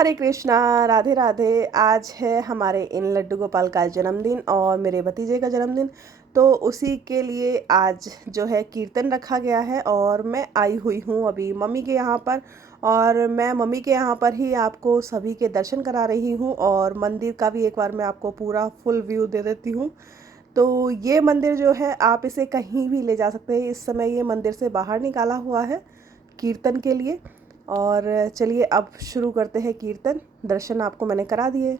हरे कृष्णा, राधे राधे। आज है हमारे इन लड्डू गोपाल का जन्मदिन और मेरे भतीजे का जन्मदिन। तो उसी के लिए आज जो है कीर्तन रखा गया है और मैं आई हुई हूँ अभी मम्मी के यहाँ पर। और मैं मम्मी के यहाँ पर ही आपको सभी के दर्शन करा रही हूँ और मंदिर का भी एक बार मैं आपको पूरा फुल व्यू दे देती हूँ। तो ये मंदिर जो है आप इसे कहीं भी ले जा सकते हैं। इस समय ये मंदिर से बाहर निकाला हुआ है कीर्तन के लिए। और चलिए अब शुरू करते हैं कीर्तन। दर्शन आपको मैंने करा दिए।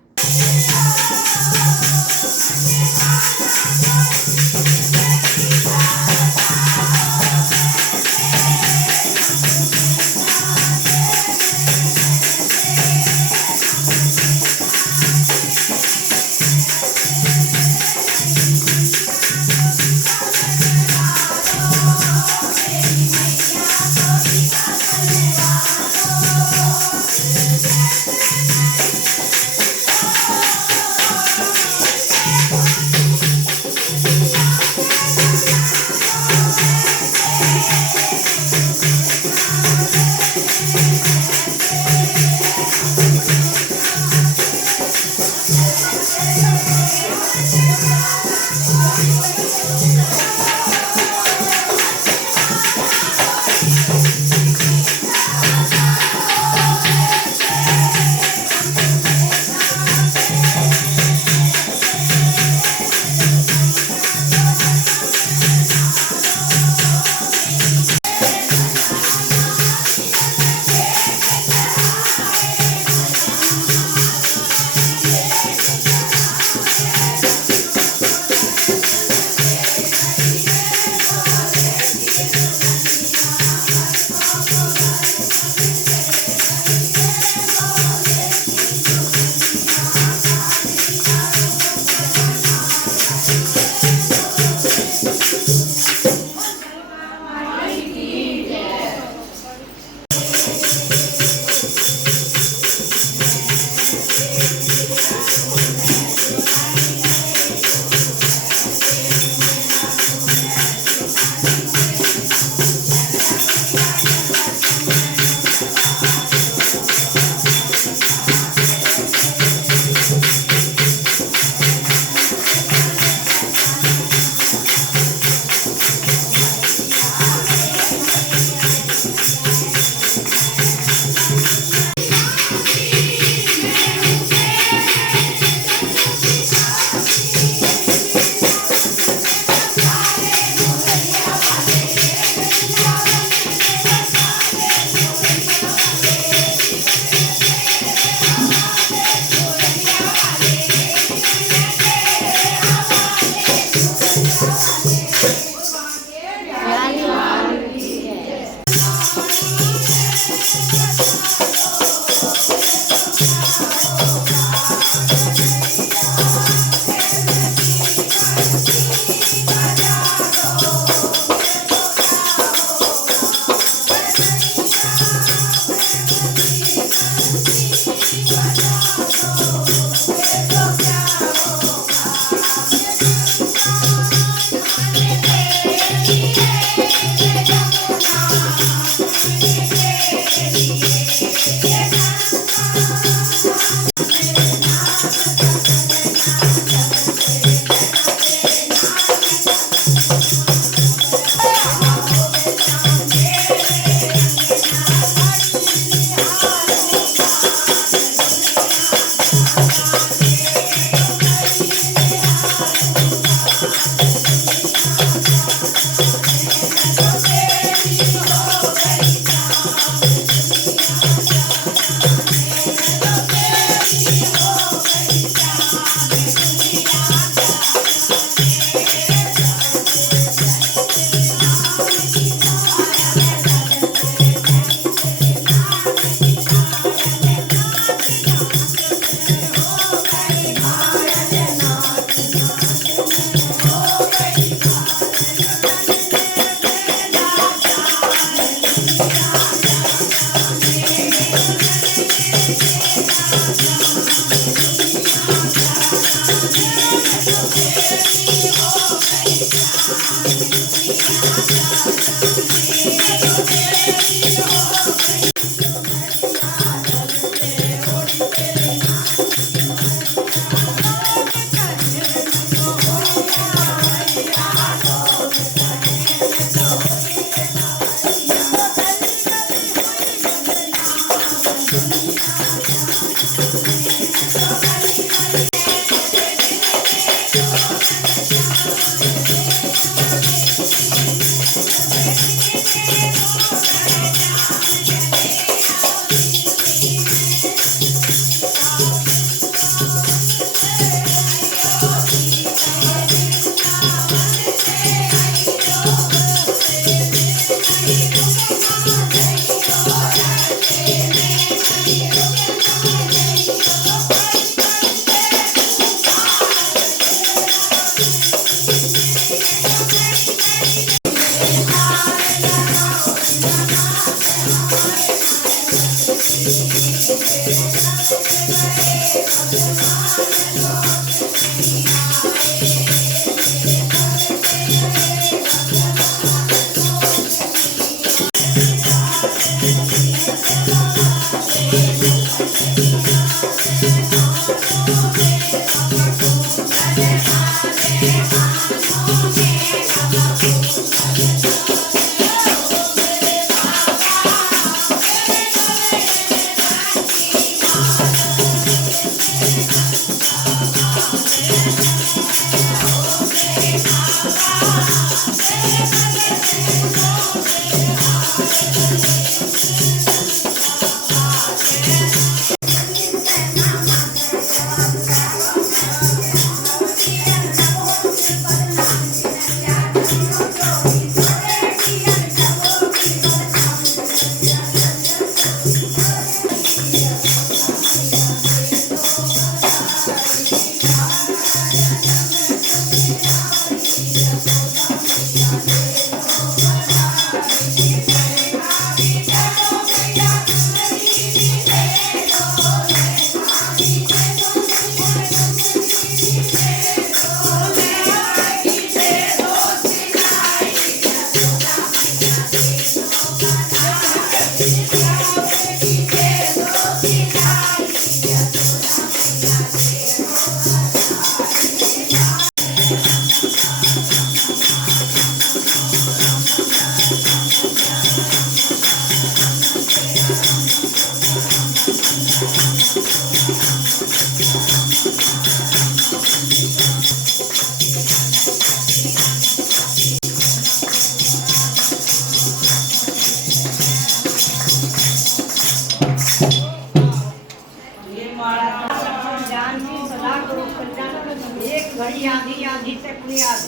एक घड़ी आधी आधी से पूरी आज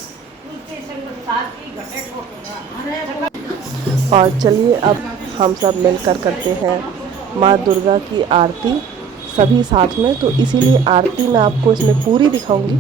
तुलसी संग साथ की घटे ठोकेगा। और चलिए अब हम सब मिलकर करते हैं माँ दुर्गा की आरती सभी साथ में। तो इसीलिए आरती मैं आपको इसमें पूरी दिखाऊंगी।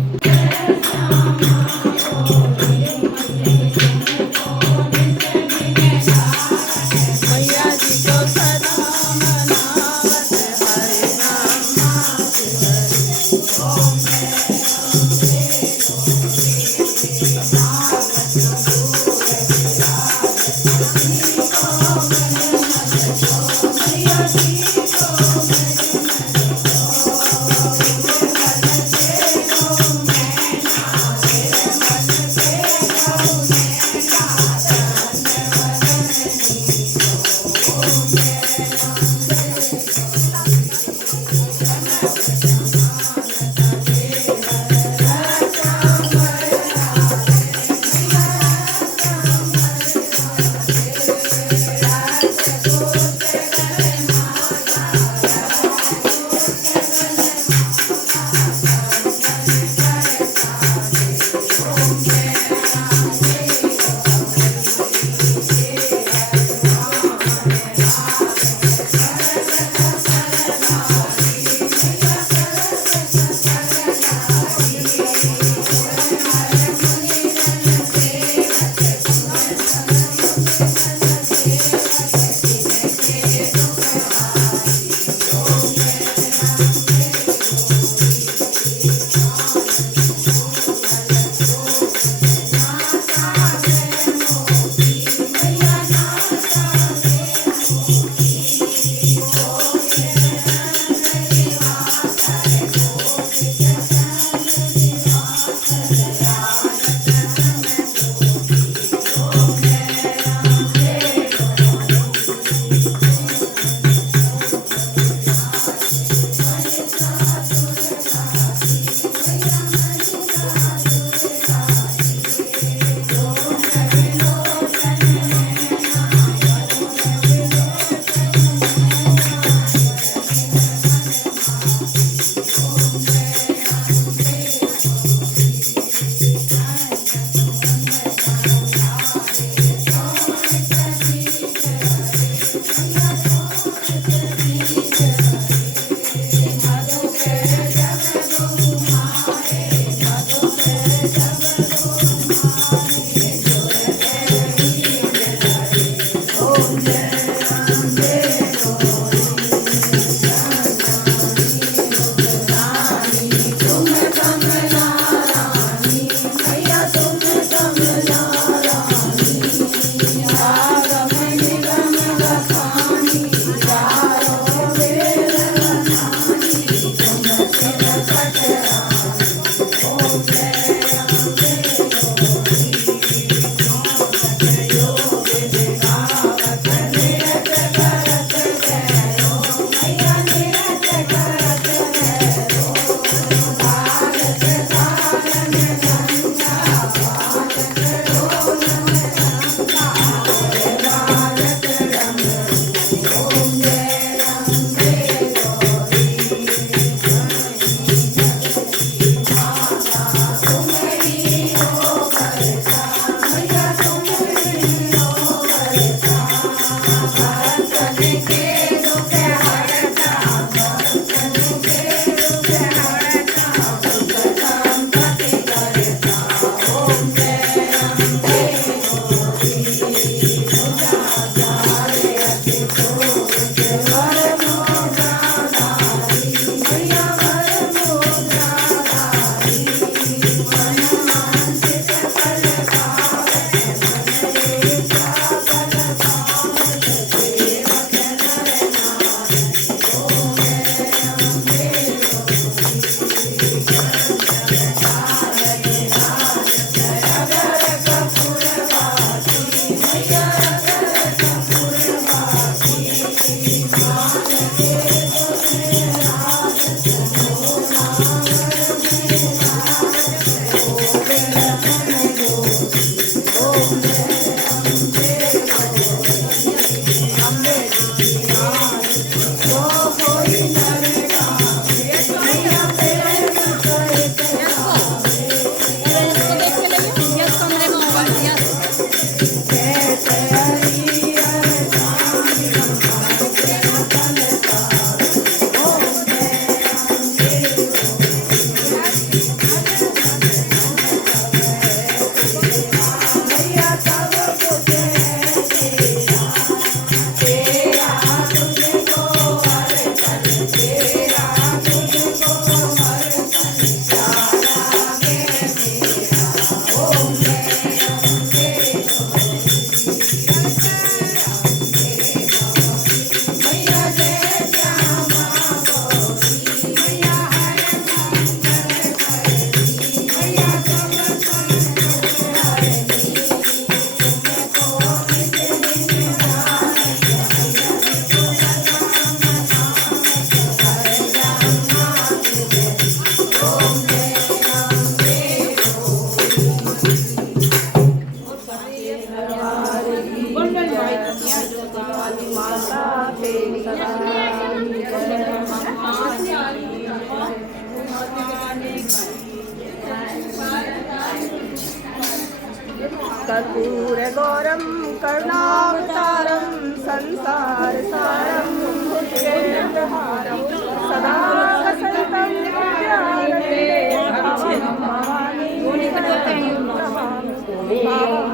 कर्पूरगौरं करुणावतारं संसारसारं भुजगेन्द्रहारं सदा वसन्तं विद्याधरं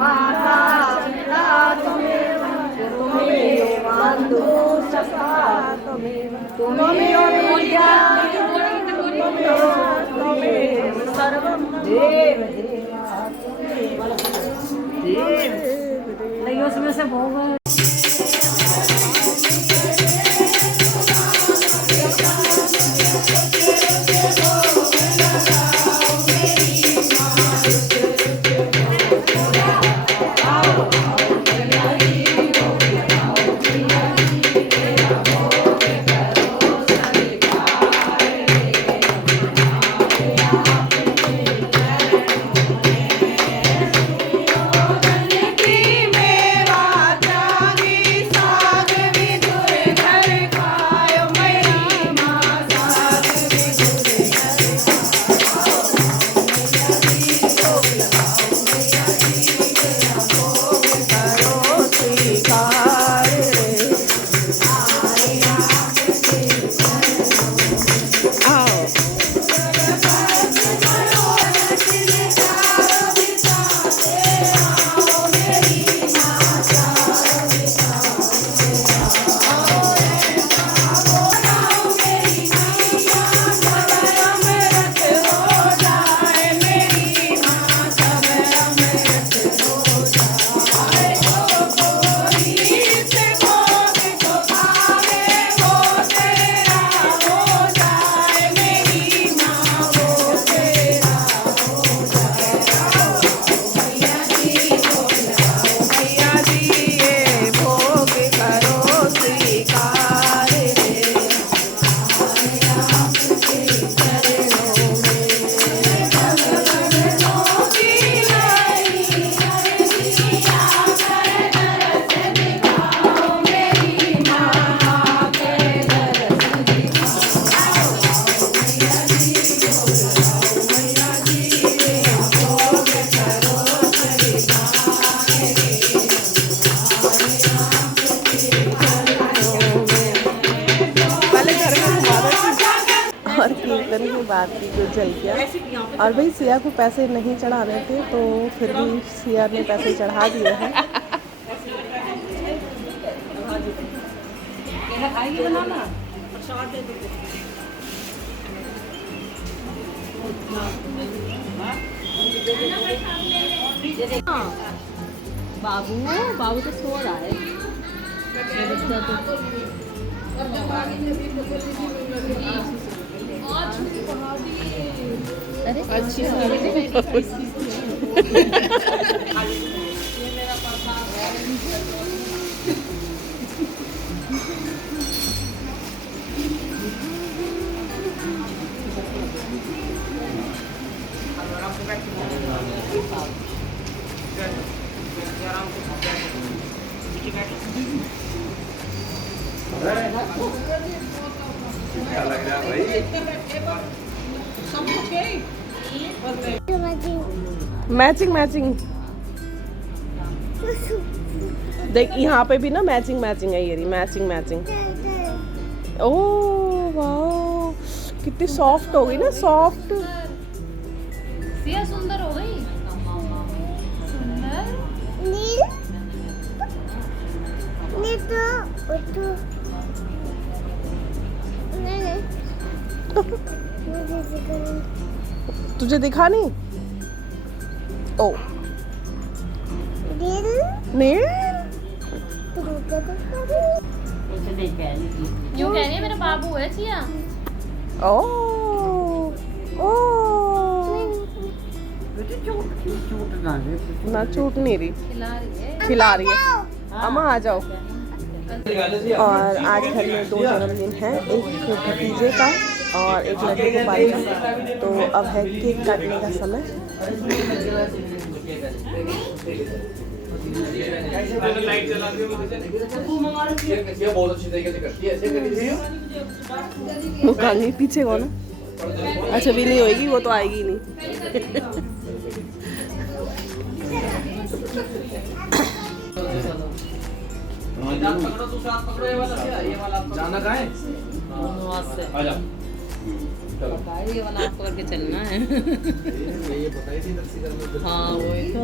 माता पिता त्वमेव बन्धुश्च सखा त्वमेव विद्या त्वमेव सर्वं देव नहीं उसमें से भोग की मेवा और कीर्तन के बाद की कुछ झलकियाँ। और भाई सिया को पैसे नहीं चढ़ाने थे तो फिर भी सिया ने पैसे चढ़ा दिए हैं। बाबू बाबू तो सो रहा है बच्चा तो। अरे अच्छी क्या लग रहा है भाई? मैचिंग मैचिंग देख, यहाँ पे भी ना मैचिंग मैचिंग है, ये रही मैचिंग मैचिंग। ओह वाह, कितनी सॉफ्ट हो गई ना, सॉफ्ट। सिया सुंदर हो गई। सुंदर तुझे दिखा नहीं? ओ नील उसे नहीं पहनी थी। यूं कह रही है मेरा बाबू है सिया। ओ ओ चूट ना दे। ना चूट नहीं रही, खिला रही है। खिला रही है। अम्मा आ जाओ। और आज घर में 2 जन्मदिन हैं, एक भतीजे का और एक लड्डू गोपाल का। तो अब है केक काटने का समय। मुकांगी पीछे कौन है? अच्छा भी नहीं होएगी, वो तो आएगी नहीं। जाना कहाँ है? आ जाओ। ये वाला आप पकड़ के चलना है। ये बताई थी दर्शी करने को। हाँ वही तो,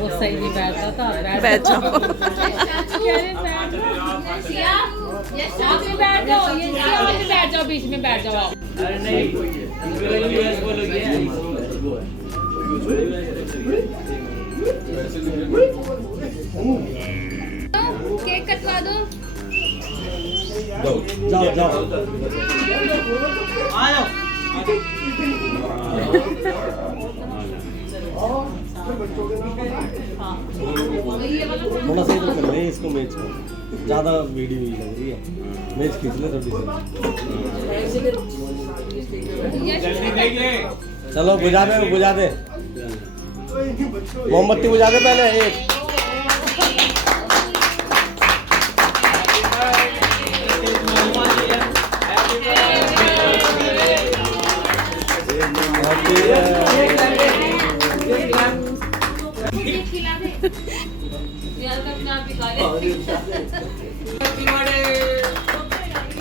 वो सही नहीं बैठता था। बैठ जाओ। साथ में बैठ जाओ, ये साथ में बैठ जाओ, बीच में बैठ जाओ। अरे नहीं, केक कटवा दो। जाओ जाओ आ जाओ। थोड़ा सा इधर कर ले इसको, मैच को ज़्यादा वीडियो ही लग रही है, मैच खींच ले थोड़ी सी। चलो बुझा दे मोमबत्ती बुझा दे पहले एक।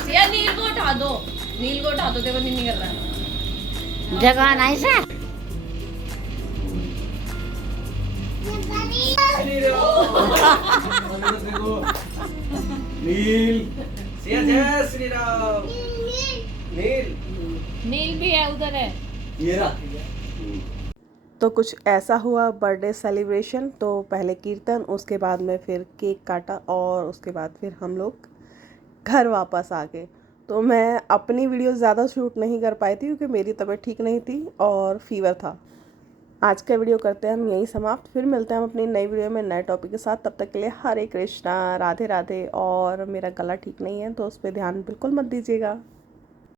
यार नील को उठा दो, देखो नहीं कर रहा है। जगह नहीं से। नील सिया जय श्री राम। नील नील भी है, उधर है। ये रहा। तो कुछ ऐसा हुआ बर्थडे सेलिब्रेशन। तो पहले कीर्तन, उसके बाद में फिर केक काटा और उसके बाद फिर हम लोग घर वापस आ गए। तो मैं अपनी वीडियो ज़्यादा शूट नहीं कर पाई थी क्योंकि मेरी तबीयत ठीक नहीं थी और फीवर था। आज का वीडियो करते हैं हम यहीं समाप्त। फिर मिलते हैं हम अपनी नई वीडियो में नए टॉपिक के साथ। तब तक के लिए हरे कृष्णा, राधे राधे। और मेरा गला ठीक नहीं है तो उस पर ध्यान बिल्कुल मत दीजिएगा।